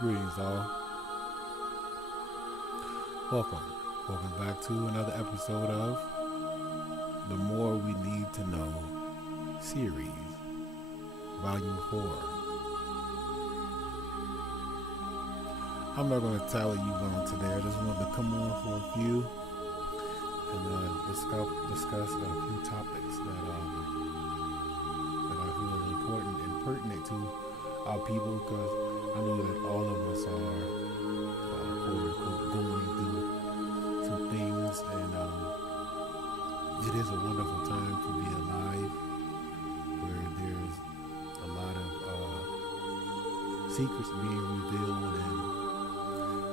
Greetings, all. Welcome. Welcome back to another episode of The More We Need to Know series, Volume 4. I'm not going to tally you long today. I just wanted to come on for a few and discuss a few topics that I feel is important and pertinent to our people, because I know that all of us are quote unquote going through some things, and it is a wonderful time to be alive, where there's a lot of secrets being revealed and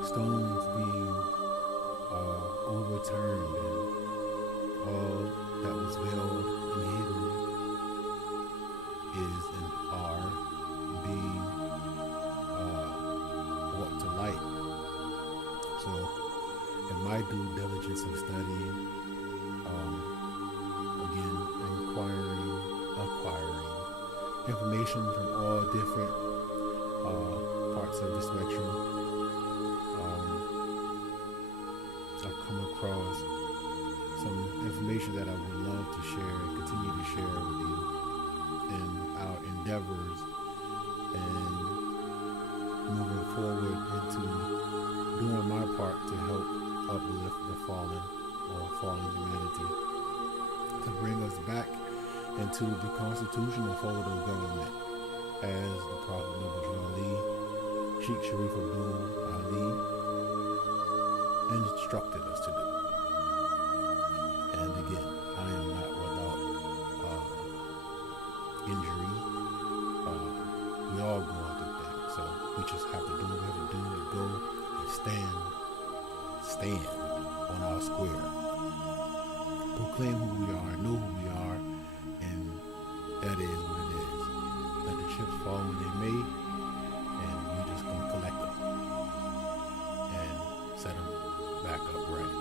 stones being overturned, and all that was veiled and hidden is and are being brought to light. So, in my due diligence of studying, again, acquiring information from all different parts of the spectrum, I've come across some information that I would love to share and continue to share with you in our endeavors and moving forward into doing my part to help uplift the fallen humanity, to bring us back into the constitutional fold of government, as the Prophet Noble Ali, Sheikh Sharif Abdul Ali, instructed us to do. And again, I am not without injury. We all going through things, so we just have to do what we have to do, and go and stand on our square, proclaim who we are, know who we are, and that is what it is. Let the chips fall when they may, and we just gonna collect them and set them back up right.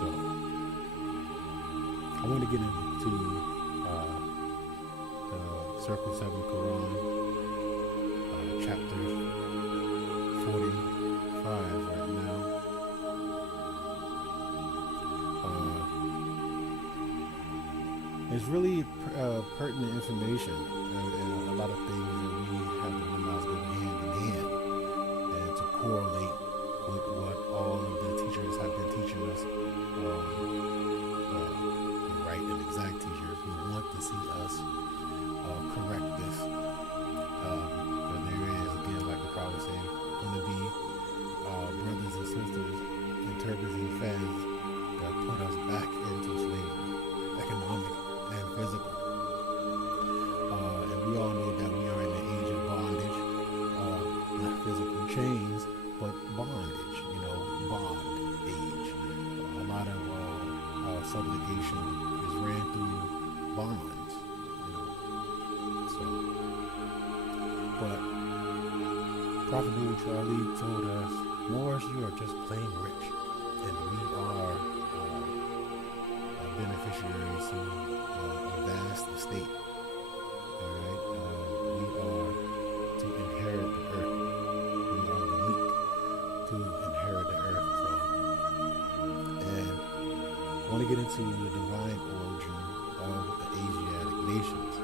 So I want to get into the Circle 7 Quran, chapter 45 right now. It's really pertinent information, and a lot of things that we have to realize go hand in hand, and to correlate with what all of the teachers have been teaching us, the right and exact teachers who want to see us correct this. But there is, again, like the Prophet said, going to be brothers and sisters, interpreting fans that put us back into slavery, economic and physical. And we all know that we are in the age of bondage, not physical chains, but bondage, bond age. A lot of subjugation is ran through bonds, So, but Prophet Ali told us, Moors, you are just plain rich, and we are beneficiaries to a vast estate. Alright, we are to inherit the earth. We are unique to inherit the earth. So, and I want to get into the divine origin of the Asiatic nations.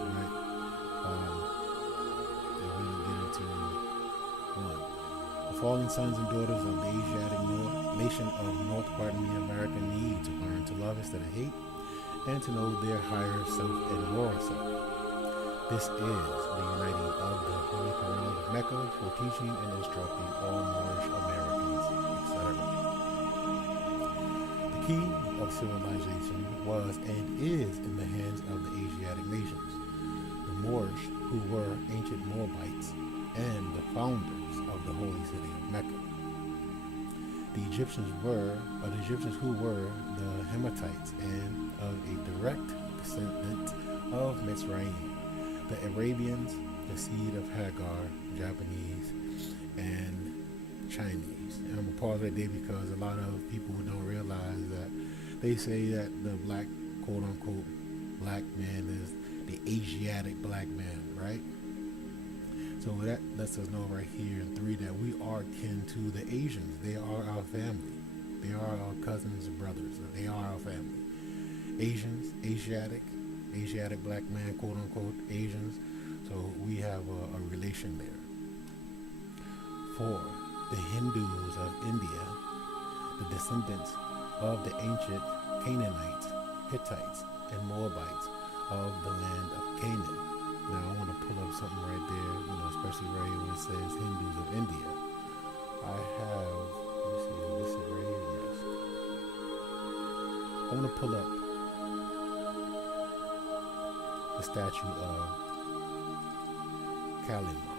Alright, and we're going to get into one. The fallen sons and daughters of the Asiatic nation of North America need to learn to love instead of hate, and to know their higher self and moral self. This is the uniting of the Holy Quran of Mecca for teaching and instructing all Moorish Americans, etc. The key of civilization was and is in the hands of the Asiatic nations. The Moors, who were ancient Moabites and the founders of the holy city of Mecca. The Egyptians who were the Hamites and of a direct descendant of Mitzrayim. The Arabians, the seed of Hagar, Japanese, and Chinese. And I'm going to pause right there because a lot of people don't realize that they say that the black, quote unquote, black man is the Asiatic black man, right? So that lets us know right here in 3 that we are kin to the Asians. They are our family. They are our cousins and brothers. They are our family. Asians, Asiatic black man, quote unquote, Asians. So we have a relation there. 4. The Hindus of India, the descendants of the ancient Canaanites, Hittites, and Moabites of the land of Canaan. Now I want to pull up something right there, especially right here when it says Hindus of India. I have, let me see, this is right here, yes. I want to pull up the statue of Kalima.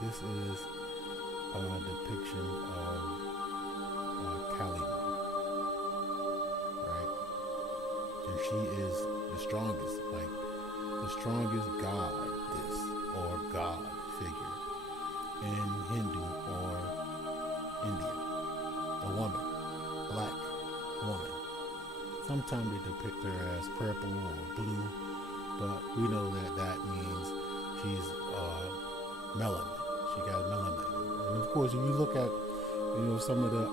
This is a depiction of Kalima, right? And she is the strongest goddess or god figure in Hindu or India. A woman, black woman. Sometimes they depict her as purple or blue, but we know that means she's melanin. She got melanin. And of course, if you look at some of the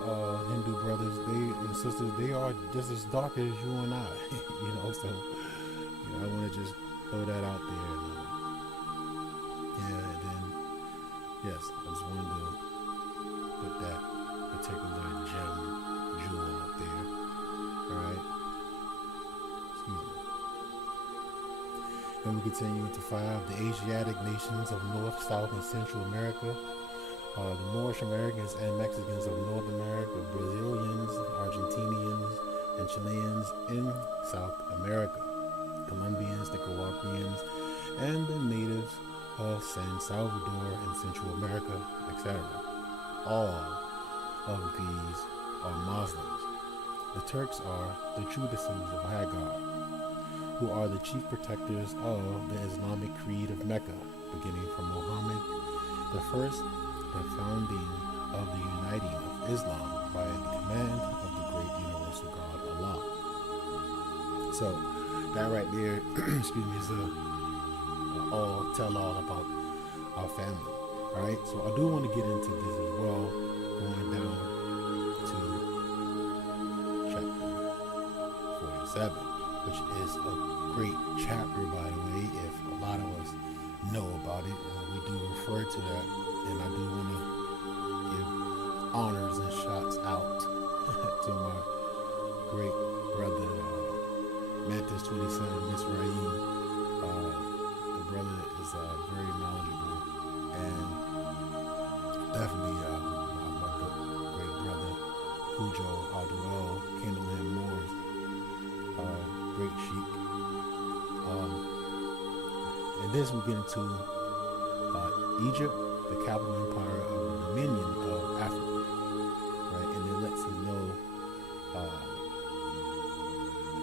Hindu brothers and sisters, they are just as dark as you and I. So I want to just throw that out there. And then yes, I just wanted to put that particular jewel up there. All right. Excuse me. And we continue to 5, the Asiatic nations of North, South, and Central America. The Moorish Americans and Mexicans of North America, Brazilians, Argentinians, and Chileans in South America, Colombians, Nicaraguans, and the natives of San Salvador and Central America, etc. All of these are Muslims. The Turks are the true descendants of Hagar, who are the chief protectors of the Islamic creed of Mecca, beginning from Muhammad the first, the founding of the uniting of Islam by the command of the great universal God Allah. So that right there, excuse me, is tell all about our family. All right, so I do want to get into this as well, going down to chapter 47, which is a great chapter, by the way, if a lot of us know about it, and we do refer to that. And I do want to give honors and shots out to my great brother, Mantis 27, Miss Raheem. The brother is very knowledgeable, and definitely my great brother, Cujo Alduel, Candleland Moor, great sheik. And this we get into Egypt, the capital empire of the Dominion of Africa, right? And it lets us know,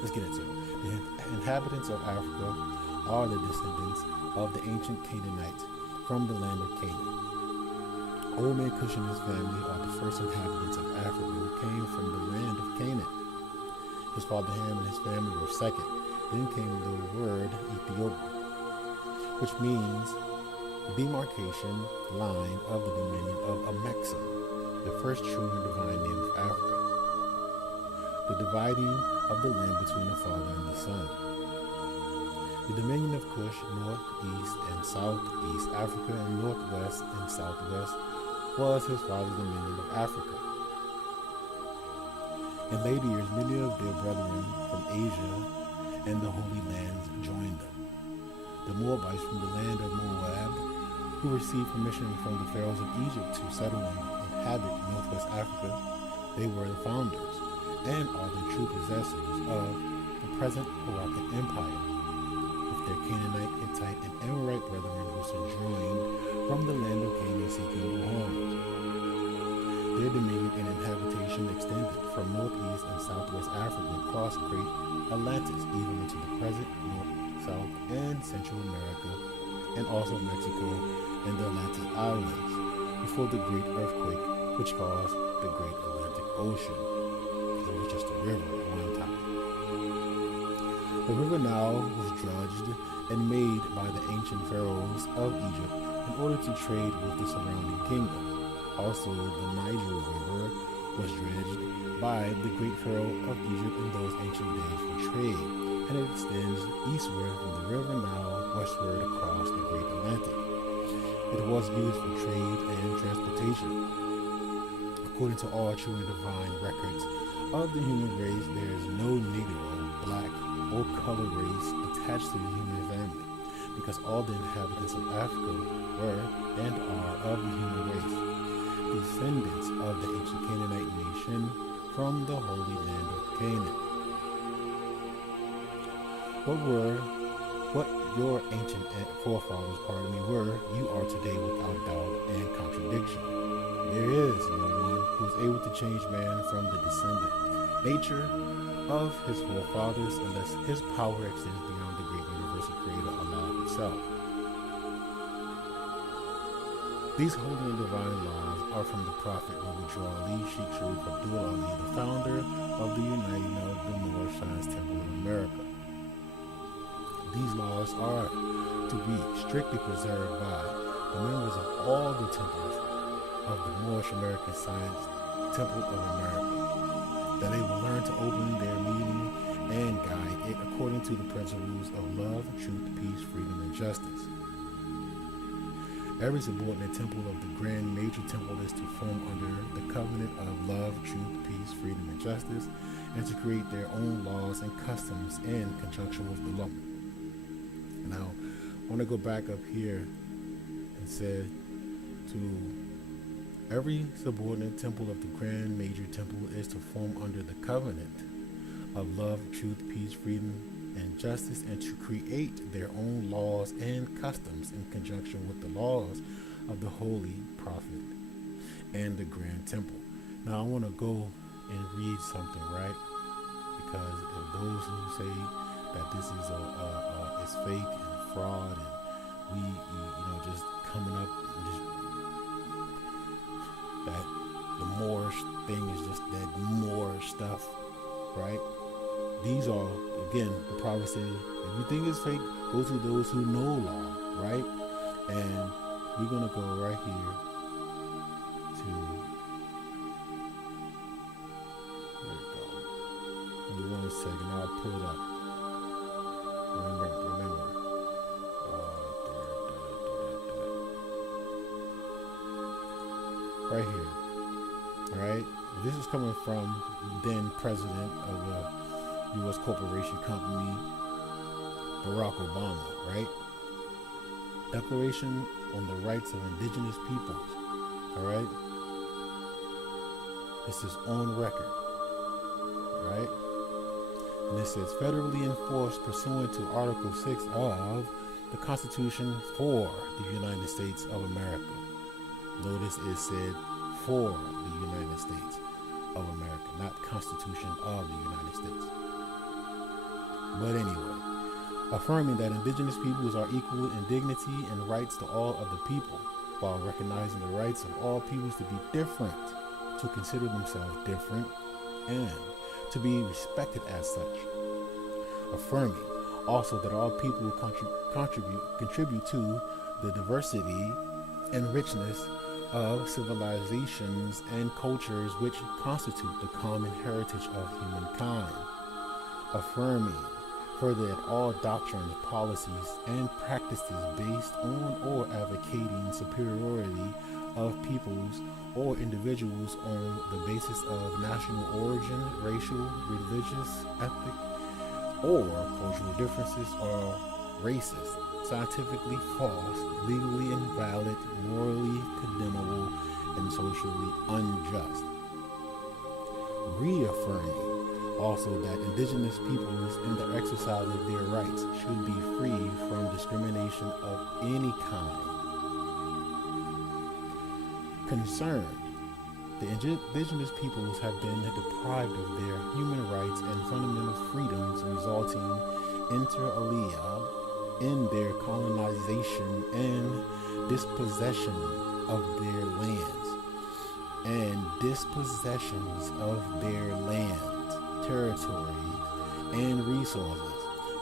let's get into it. The inhabitants of Africa are the descendants of the ancient Canaanites from the land of Canaan. Old man Cush and his family are the first inhabitants of Africa who came from the land of Canaan. His father Ham and his family were second. Then came the word Ethiopia, which means demarcation line of the dominion of Amexem, the first true and divine name of Africa. The dividing of the land between the Father and the Son. The dominion of Cush, northeast and southeast Africa, and northwest and southwest, was his father's dominion of Africa. In later years, many of their brethren from Asia and the Holy Lands joined them. The Moabites from the land of Moab, who received permission from the pharaohs of Egypt to settle and inhabit northwest Africa, they were the founders and are the true possessors of the present Moroccan Empire, with their Canaanite, Hittite, and Amorite brethren who sojourned from the land of Canaan seeking new homes. Their dominion and inhabitation extended from northeast and southwest Africa across Great Atlantis, even into the present North, South, and Central America, and also Mexico and the Atlantic Islands, before the great earthquake which caused the Great Atlantic Ocean. It was just a river at one time. The river Nile was dredged and made by the ancient pharaohs of Egypt in order to trade with the surrounding kingdoms. Also, the Niger River was dredged by the great pharaoh of Egypt in those ancient days for trade, and it extends eastward from the river Nile westward across the great Atlantic. It was used for trade and transportation. According to all true and divine records of the human race, there is no Negro, black, or colored race attached to the human family, because all the inhabitants of Africa were and are of the human race, descendants of the ancient Canaanite nation from the holy land of Canaan. What your ancient forefathers, were, you are today without doubt and contradiction. There is no one who is able to change man from the descendant nature of his forefathers unless his power extends beyond the great universal creator Allah himself. These holy and divine laws are from the Prophet Muhammad Ali Sheikh Sharif Abdul Ali, the founder of the Uniting of the Moor Science Temple in America. These laws are to be strictly preserved by the members of all the temples of the Moorish American Science Temple of America, that they will learn to open their meaning and guide it according to the principles of love, truth, peace, freedom, and justice. Every subordinate temple of the Grand Major Temple is to form under the covenant of love, truth, peace, freedom, and justice, and to create their own laws and customs in conjunction with the law. Now, I want to go back up here and say to every subordinate temple of the Grand Major Temple is to form under the covenant of love, truth, peace, freedom, and justice, and to create their own laws and customs in conjunction with the laws of the Holy Prophet and the Grand Temple. Now, I want to go and read something, right? Because if those who say that this is is fake and fraud, and we just coming up and just that the Moorish thing is just that Moorish stuff, right? These are, again, the prophet said, if you think it's fake, go to those who know law, right? And we're gonna go right here to, there we go. Give me 1 second, I'll pull it up. Remember. Right here. Alright? This is coming from then president of the U.S. corporation company, Barack Obama, right? Declaration on the Rights of Indigenous Peoples. Alright? This is on record. Right? And it says federally enforced pursuant to Article 6 of the Constitution for the United States of America. Notice it said for the United States of America, not Constitution of the United States. But anyway, affirming that indigenous peoples are equal in dignity and rights to all other people, while recognizing the rights of all peoples to be different, to consider themselves different, and to be respected as such. Affirming also that all people contribute to the diversity and richness of civilizations and cultures which constitute the common heritage of humankind. Affirming further that all doctrines, policies, and practices based on or advocating superiority of peoples or individuals on the basis of national origin, racial, religious, ethnic, or cultural differences are racist, scientifically false, legally invalid, morally condemnable, and socially unjust. Reaffirming also that indigenous peoples in the exercise of their rights should be free from discrimination of any kind. Concerned, the indigenous peoples have been deprived of their human rights and fundamental freedoms, resulting inter alia in their colonization and dispossession of their lands, and dispossessions of their lands, territories, and resources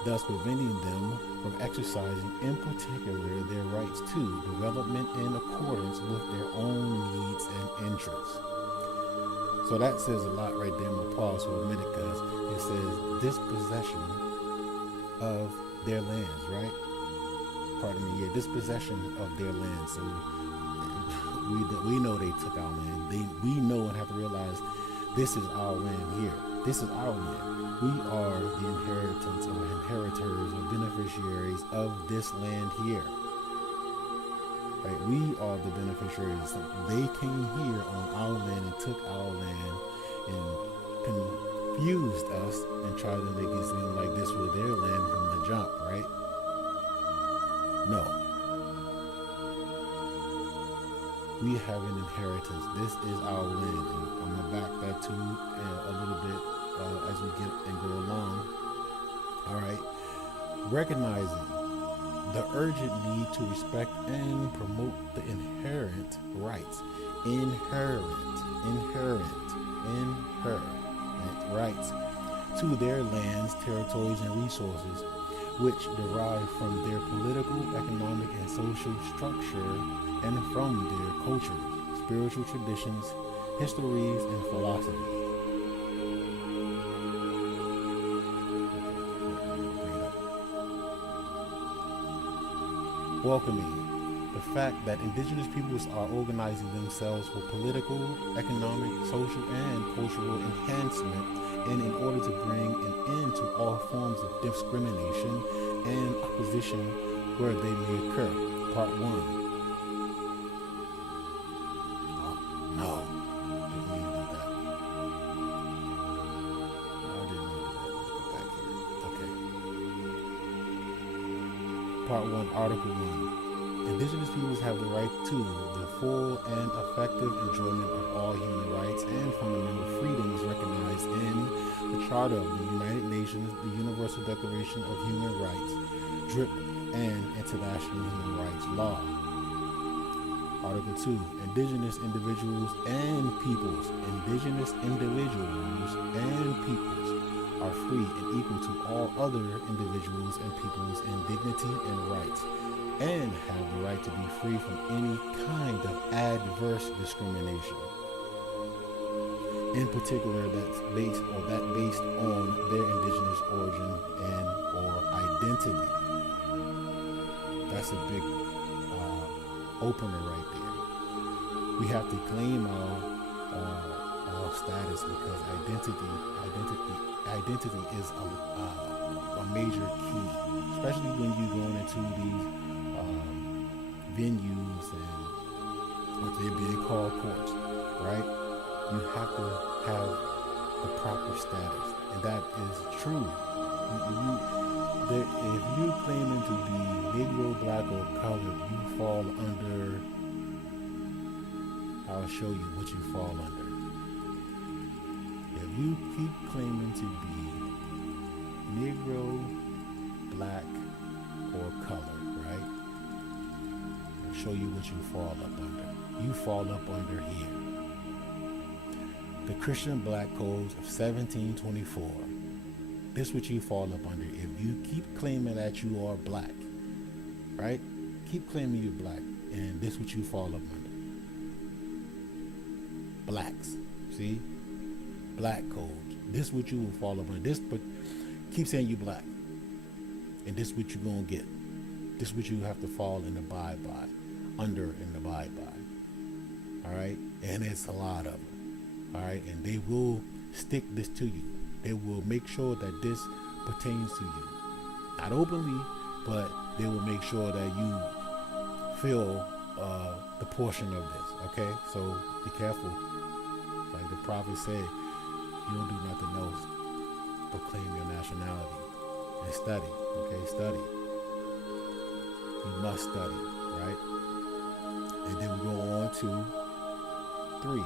thus preventing them from exercising, in particular, their rights to development in accordance with their own needs and interests. So that says a lot right there. I'm going to pause for a minute because it says dispossession of their lands, right? Pardon me, yeah, dispossession of their land. So we know they took our land. We know and have to realize this is our land here. This is our land. We are the inheritors or beneficiaries of this land here. Right? We are the beneficiaries. They came here on our land and took our land and confused us and tried to make it seem like this was their land from the jump, right? No. We have an inheritance. This is our land. And I'm going to back that to a little bit as we get and go along. All right. Recognizing the urgent need to respect and promote the inherent rights. Inherent rights to their lands, territories, and resources, which derive from their political, economic, and social structure and from their cultures, spiritual traditions, histories, and philosophies. Welcoming the fact that indigenous peoples are organizing themselves for political, economic, social, and cultural enhancement, and in order to bring an end to all forms of discrimination and opposition where they may occur. Part 1. Oh, no. Didn't mean to do that. I didn't mean to do that. Let's go back here. Okay. Part 1, Article 1. Indigenous peoples have the right to the full and effective enjoyment of all human rights and fundamental freedoms recognized in the Charter of the United Nations, the Universal Declaration of Human Rights, DRIP, and international human rights law. Article 2. Indigenous individuals and peoples. Indigenous individuals and peoples are free and equal to all other individuals and peoples in dignity and rights, and have the right to be free from any kind of adverse discrimination, in particular that's based on their indigenous origin and or identity. That's a big opener right there. We have to claim our status because identity is a major key, especially when you're going into these venues and what they're being called courts, right? You have to have the proper status, and that is true. If you claiming to be Negro, Black, or colored, you fall under. I'll show you what you fall under. If you keep claiming to be Negro, Black, or colored, right? Show you what you fall up under. You fall up under here. The Christian Black Codes of 1724. This is what you fall up under. If you keep claiming that you are black, right? Keep claiming you're black, and this is what you fall up under. Blacks. See? Black codes. This is what you will fall up under. This, but keep saying you black. And this is what you're gonna get. This is what you have to fall and abide by. Under and abide by. Alright? And it's a lot of them. Alright? And they will stick this to you. They will make sure that this pertains to you. Not openly, but they will make sure that you feel the portion of this. Okay? So be careful. Like the prophet said, you don't do nothing else but claim your nationality. And study. Okay? Study. You must study. Right? And then we go on to 3.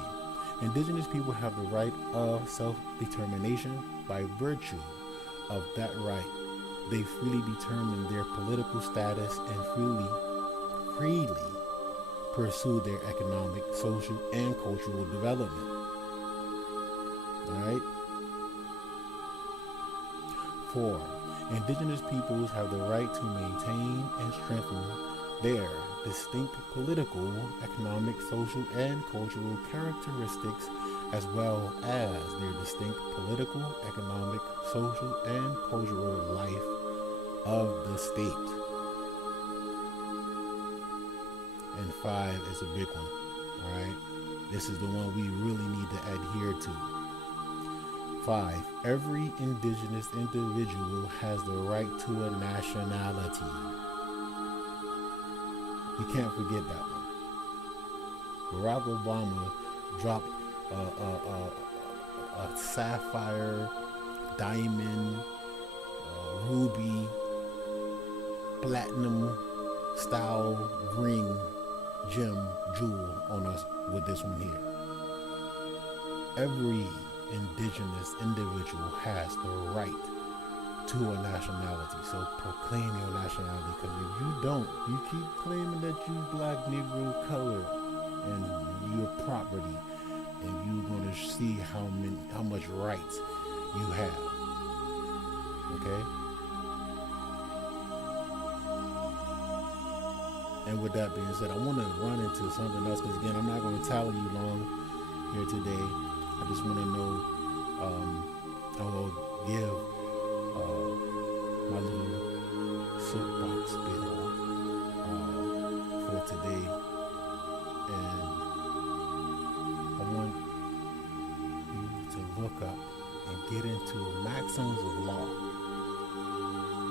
Indigenous people have the right of self-determination. By virtue of that right, they freely determine their political status and freely pursue their economic, social, and cultural development. Alright? 4. Indigenous peoples have the right to maintain and strengthen their distinct political, economic, social, and cultural characteristics, as well as their distinct political, economic, social, and cultural life of the state. And 5 is a big one. All right, this is the one we really need to adhere to. 5. Every indigenous individual has the right to a nationality. We can't forget that one. Barack Obama dropped a sapphire, diamond, ruby, platinum style ring, gem, jewel on us with this one here. Every indigenous individual has the right to a nationality. So proclaim your nationality, because if you don't, you keep claiming that you black, Negro, color, and your property, and you're going to see how much rights you have. Okay? And with that being said, I want to run into something else, because again, I'm not going to tally you long here today. I just want to know, I will give my little soapbox bill for today, and I want you to look up and get into maxims of law.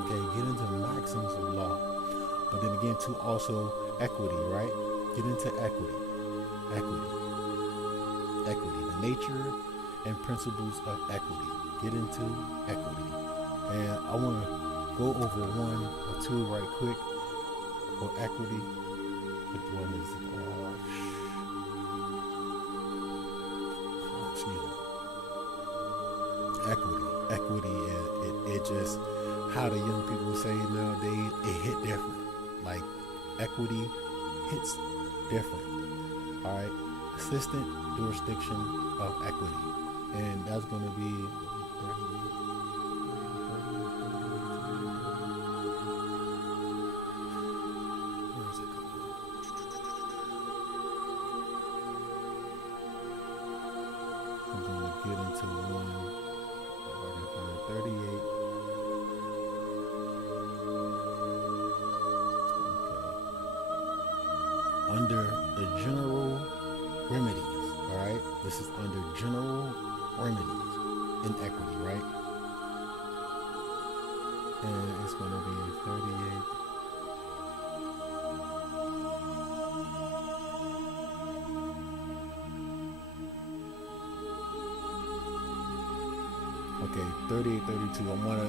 Okay, get into maxims of law, but then again to also equity, right? Get into equity, the nature and principles of equity. Get into equity, and I want to go over 1 or 2 right quick for equity. Which one is it? Equity, it just, how the young people say nowadays, it hit different. Like, equity hits different. All right, assistant jurisdiction of equity, and that's going to be 38. Under the general remedies, all right? This is under general remedies in equity, right? And it's going to be 38. Okay, 38, 32. I want to,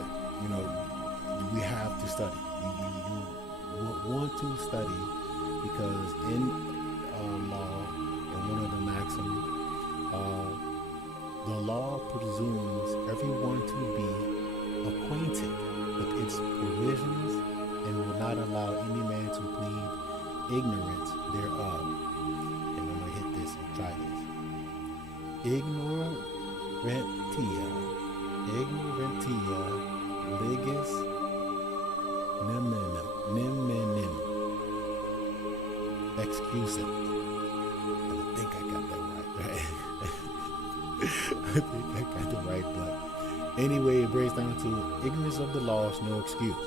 we have to study. You want to study, because in law, and one of the maxims, the law presumes everyone to be acquainted with its provisions and will not allow any man to plead ignorance thereof. And I'm going to hit this and try this. Ignorantia legis niminim excusum. I think I got that right? I think I got the right, but anyway, it breaks down to ignorance of the law is no excuse.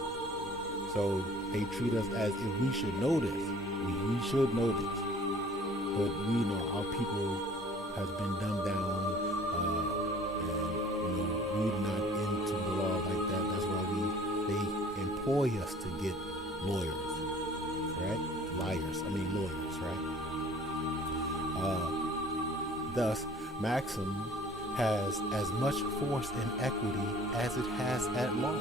So they treat us as if we should know this. We should know this, but we know our people has been dumbed down. We're not into the law like that. That's why they employ us to get lawyers, right? Lawyers, right? Thus, maxim has as much force in equity as it has at law.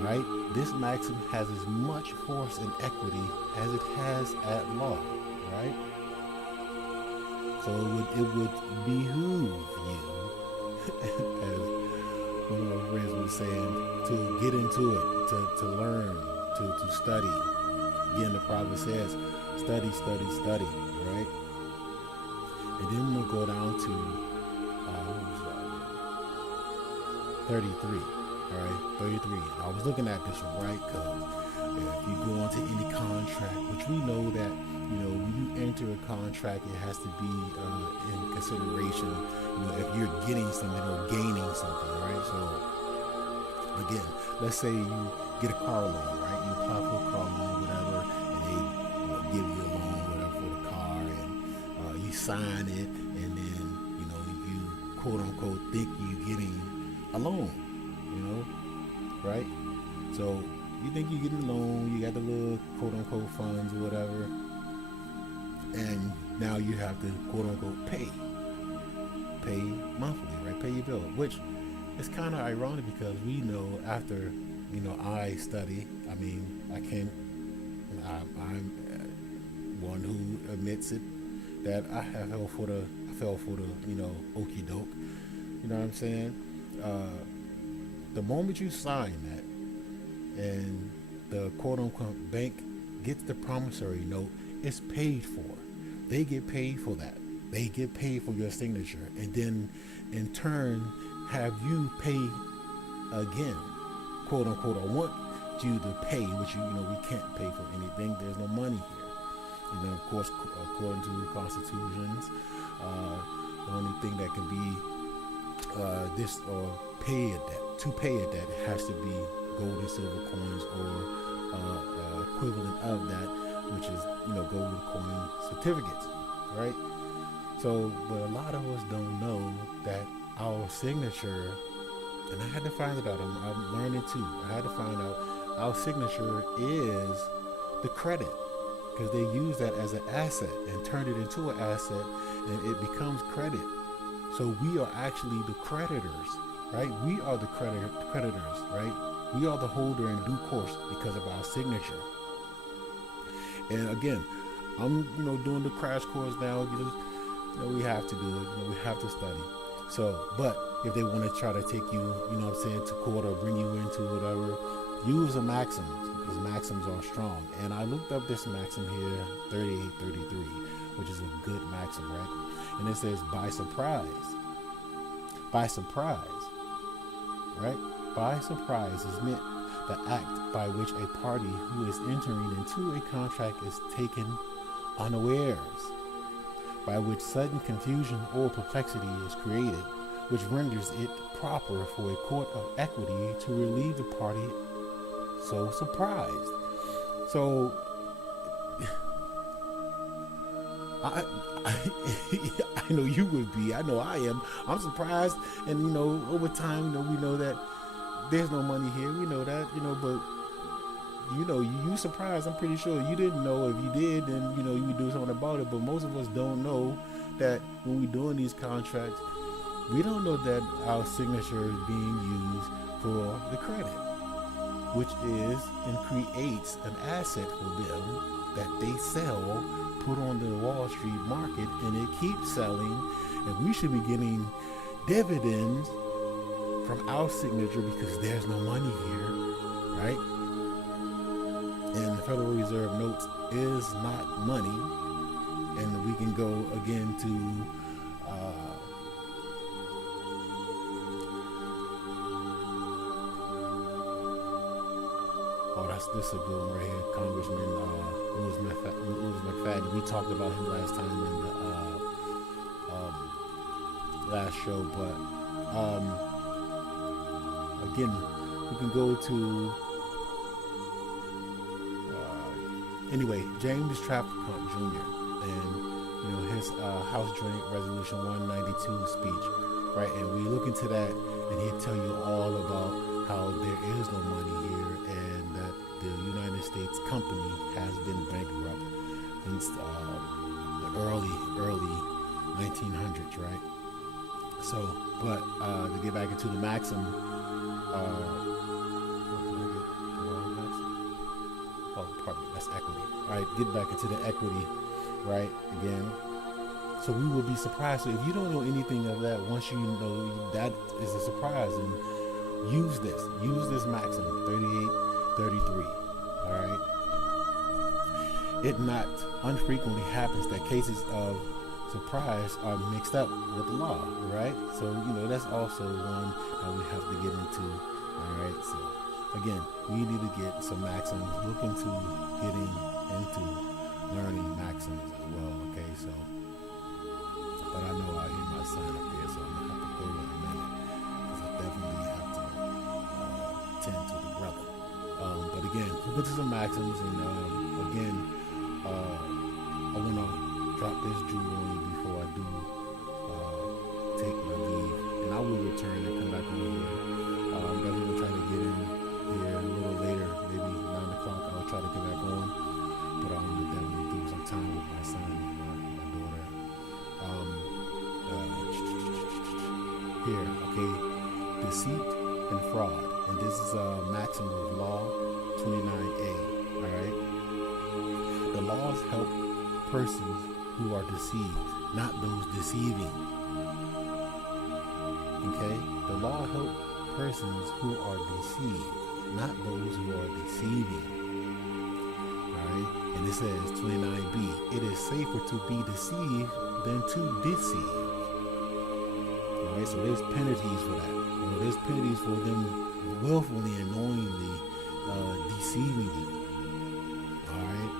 Right? This maxim has as much force in equity as it has at law. Right? So it would behoove you, as one of my friends was saying, to get into it, to learn, to study. Again, the Bible says, study, right? And then we'll go down to 33. All right, 33. I was looking at this one, right? Because if you go into any contract, which we know that, when you enter a contract, it has to be in consideration, if you're getting something or gaining something, right? So, again, let's say you get a car loan, right? You apply for a car loan, whatever, and they give you a loan, whatever, for the car, and you sign it, and then, you quote unquote think you getting a loan, right? So you think you're getting a loan, you got the little quote unquote funds or whatever, and now you have to quote unquote pay monthly, right? Pay your bill, which is kind of ironic because we know after I study. I mean, I'm one who admits it that I fell for the okey doke. You know what I'm saying? The moment you sign that, and the quote unquote bank gets the promissory note, it's paid for. They get paid for that. They get paid for your signature, and then in turn have you pay again, quote unquote. I want you to pay, which we can't pay for anything. There's no money here. And then of course, according to the constitutions, the only thing that can be this or pay a debt. To pay a debt, it has to be gold and silver coins or equivalent of that, which is gold coin certificates, right? So, but a lot of us don't know that our signature, and I had to find it out. I'm learning too. I had to find out our signature is the credit, because they use that as an asset and turn it into an asset, and it becomes credit. So we are actually the creditors, right? We are the creditors, right? We are the holder in due course because of our signature. And again, I'm doing the crash course now. We have to do it. We have to study. So, but if they want to try to take you, to court or bring you into whatever, use a maxim, because maxims are strong. And I looked up this maxim here, 3833, which is a good maxim, right? And it says, by surprise. By surprise, right? By surprise is meant the act by which a party who is entering into a contract is taken unawares, by which sudden confusion or perplexity is created, which renders it proper for a court of equity to relieve the party so surprised. So, I know you would be. I know I am. I'm surprised, and over time, we know that there's no money here. We know that, but you surprised. I'm pretty sure you didn't know. If you did, then you would do something about it. But most of us don't know that when we're doing these contracts, we don't know that our signature is being used for the credit, which is and creates an asset for them that they sell, put on the Wall Street market, and it keeps selling, and we should be getting dividends from our signature because there's no money here, right? And the Federal Reserve notes is not money, and we can go again to this is a good one right here, Congressman Louis McFadden. We talked about him last time in the last show, but again, we can go to anyway, James Traficant Jr. and his House Joint Resolution 192 speech, right? And we look into that, and he'll tell you all about how there is no money here, and that the United States company has been bankrupt since the early 1900s, right? So, but to get back into the maxim, pardon me, that's equity. All right, get back into the equity, right? Again, so we will be surprised. So if you don't know anything of that, once you know, that is a surprise, and use this maxim, 3833. All right. It not unfrequently happens that cases of surprise are mixed up with the law, right? So that's also one that we have to get into. All Alright, so again, we need to get some maxims. Look into getting into learning maxims as well, okay? So, but I know I hear my son up there, so I'm gonna have to go in a minute because I definitely have to tend to the brother. But again, look into some maxims, and again, I wanna drop this jewel on you before I do take my leave, and I will return and come back over here. I'm definitely trying to get in here a little later, maybe 9 o'clock. I'll try to get back on, but I want to definitely do some time with my son and my daughter. Here, okay, deceit and fraud, and this is maxim of law 29A. All right, the laws help persons who are deceived, not those deceiving. Okay, the law help persons who are deceived, not those who are deceiving. Alright, and it says 29B, it is safer to be deceived than to deceive. Alright, so there's penalties for that. There's penalties for them willfully and knowingly deceiving you. Alright,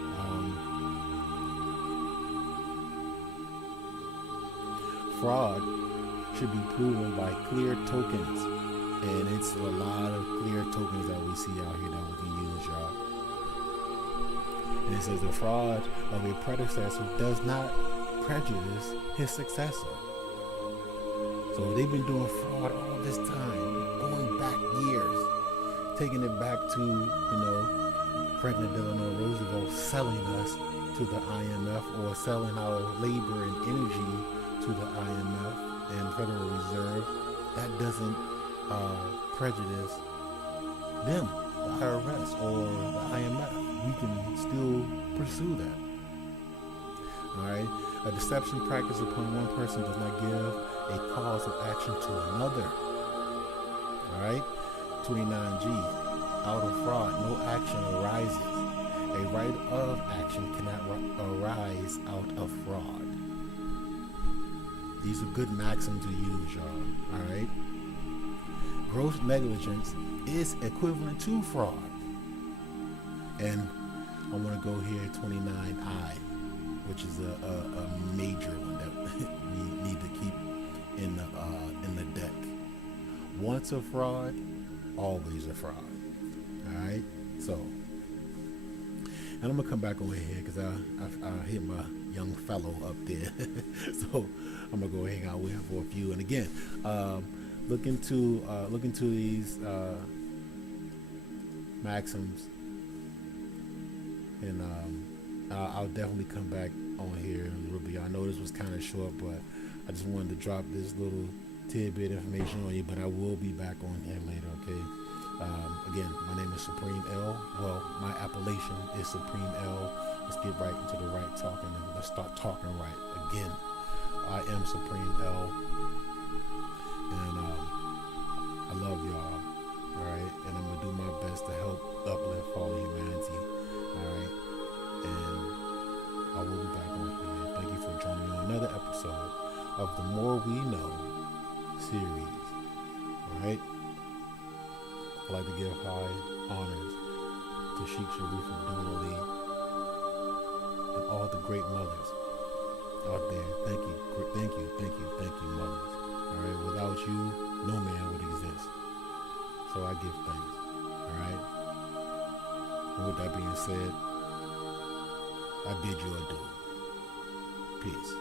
fraud should be proven by clear tokens, and it's a lot of clear tokens that we see out here that we can use, y'all. And it says the fraud of a predecessor does not prejudice his successor. So they've been doing fraud all this time, going back years, taking it back to, Franklin Delano Roosevelt selling us to the IMF, or selling our labor and energy to the IMF and Federal Reserve. That doesn't prejudice them, the IRS or the IMF. We can still pursue that. Alright, a deception practiced upon one person does not give a cause of action to another. Alright, 29G, out of fraud, no action arises. A right of action cannot arise out of fraud. These are good maxims to use, y'all. Alright? Gross negligence is equivalent to fraud. And I want to go here 29I, which is a major one that we need to keep in the deck. Once a fraud, always a fraud. Alright? So, and I'm going to come back over here because I hit my young fellow up there. So I'm going to go hang out with him for a few. And again, look into these maxims. And I'll definitely come back on here in a little bit. I know this was kind of short, but I just wanted to drop this little tidbit information on you. But I will be back on here later, okay? Again, my name is Supreme L. Well, my appellation is Supreme L. Let's get right into the right talking, and let's start talking right. Again, I am Supreme L. And I love y'all. Alright? And I'm going to do my best to help uplift all humanity. Alright? And I will be back on here. Thank you for joining me on another episode of the More We Know series. Alright? I'd like to give high honors to Sheikh Sharif Abdul-Ali and all the great mothers out there. Thank you, mothers. Alright, without you, no man would exist. So I give thanks. Alright? And with that being said, I bid you adieu. Peace.